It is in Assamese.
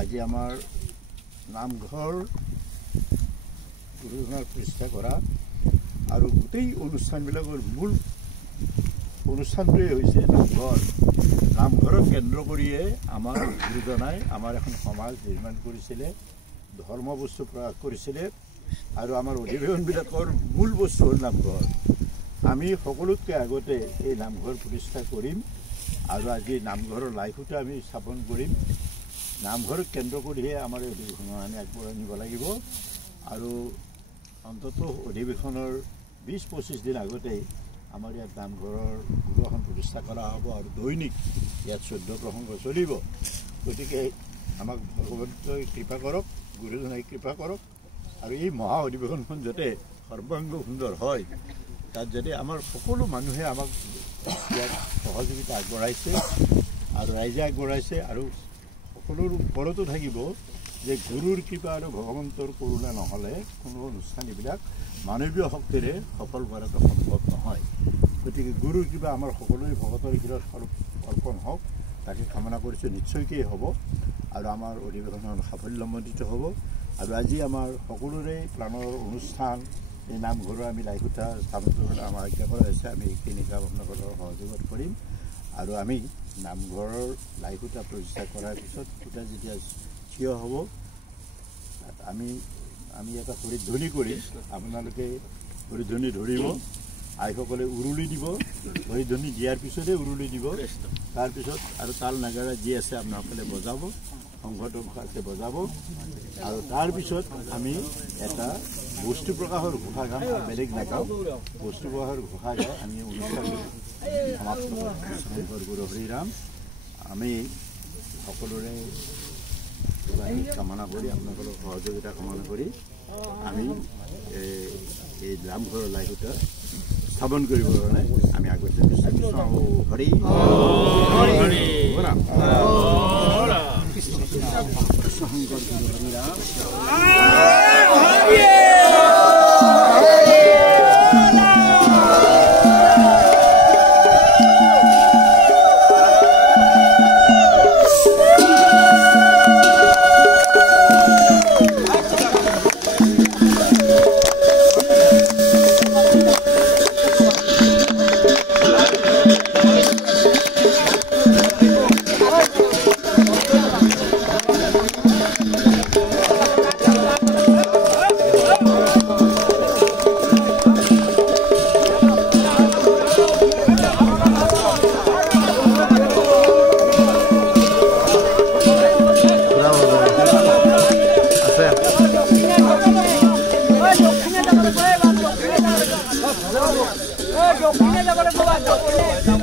আজি আমাৰ নামঘৰ গুৰুজনাৰ প্ৰতিষ্ঠা কৰা আৰু গোটেই অনুষ্ঠানবিলাকৰ মূল অনুষ্ঠানটোৱেই হৈছে নামঘৰ। নামঘৰক কেন্দ্ৰ কৰিয়ে আমাৰ গুৰুজনাই আমাৰ এখন সমাজ নিৰ্মাণ কৰিছিলে, ধৰ্ম বস্তু প্ৰকাশ কৰিছিলে আৰু আমাৰ অধিৱেশনবিলাকৰ মূল বস্তু হ'ল নামঘৰ। আমি সকলোতকৈ আগতে এই নামঘৰ প্ৰতিষ্ঠা কৰিম আৰু আজি নামঘৰৰ লাইখুটা আমি স্থাপন কৰিম। নামঘৰক কেন্দ্ৰ কৰিহে আমাৰ এই অধিৱেশন আমি আগবঢ়াই নিব লাগিব আৰু অন্ততঃ অধিৱেশনৰ 20-25 দিন আগতেই আমাৰ ইয়াত নামঘৰৰ গুৰু আসন প্ৰতিষ্ঠা কৰা হ'ব আৰু দৈনিক ইয়াত 14 প্ৰসংগ চলিব। গতিকে আমাক ভগৱন্তই কৃপা কৰক, গুৰুজনাই কৃপা কৰক আৰু এই মহা অধিৱেশনখন যাতে সৰ্বাংগ সুন্দৰ হয়, তাত যাতে আমাৰ সকলো মানুহে আমাক ইয়াত সহযোগিতা আগবঢ়াইছে আৰু ৰাইজে আগবঢ়াইছে আৰু সকলোৰ ওপৰতো থাকিব যে গুৰুৰ কৃপা আৰু ভগৱন্তৰ কৰোণা নহ'লে কোনো অনুষ্ঠান এইবিলাক মানৱীয় শক্তিৰে সফল কৰাটো সম্ভৱ নহয়। গতিকে গুৰুৰ কৃপা আমাৰ সকলোৰে ভকতৰ হৃদয়ত অৰ্পণ হওক, তাকে কামনা কৰিছোঁ। নিশ্চয়কৈ হ'ব আৰু আমাৰ অধিৱেশনৰ সাফল্যমণ্ডিত হ'ব। আৰু আজি আমাৰ সকলোৰে প্ৰাণৰ অনুষ্ঠান এই নামঘৰৰ আমি লাইখুটা স্থাপন কৰিবলৈ আমাৰ আজ্ঞা কৰা হৈছে। আমি এইখিনি কাম আপোনালোকৰ সহযোগত কৰিম আৰু আমি নামঘৰৰ লাইখুটা প্ৰতিষ্ঠা কৰাৰ পিছত খুটা যেতিয়া থিয় হ'ব তাত আমি এটা হৰিধ্বনি কৰি আপোনালোকে হৰিধ্বনি ধৰিব, আইসকলে উৰুলি দিব, হৰিধ্বনি দিয়াৰ পিছতে উৰুলি দিব। তাৰপিছত আৰু তাল নাগাৰা যি আছে আপোনালোকে বজাব, সংঘটোকে বজাব আৰু তাৰপিছত আমি এটা বস্তু প্ৰকাশৰ ঘোষা গাম, বেলেগ নাগাওঁ। বস্তু প্ৰকাশৰ ঘোষা গাই আমি অনুষ্ঠানটো সমাপ্ত কৰিম। গুৰু হৰিৰাম। আমি সকলোৰে কামনা কৰি আপোনালোকৰ সহযোগিতা কামনা কৰি আমি এই নামঘৰৰ লাইখুটা স্থাপন কৰিবৰ কাৰণে আমি আগতে চেষ্টা কৰিছোঁ। হৰি ৰাম। শংকৰ গুৰু হৰিৰাম। Yo,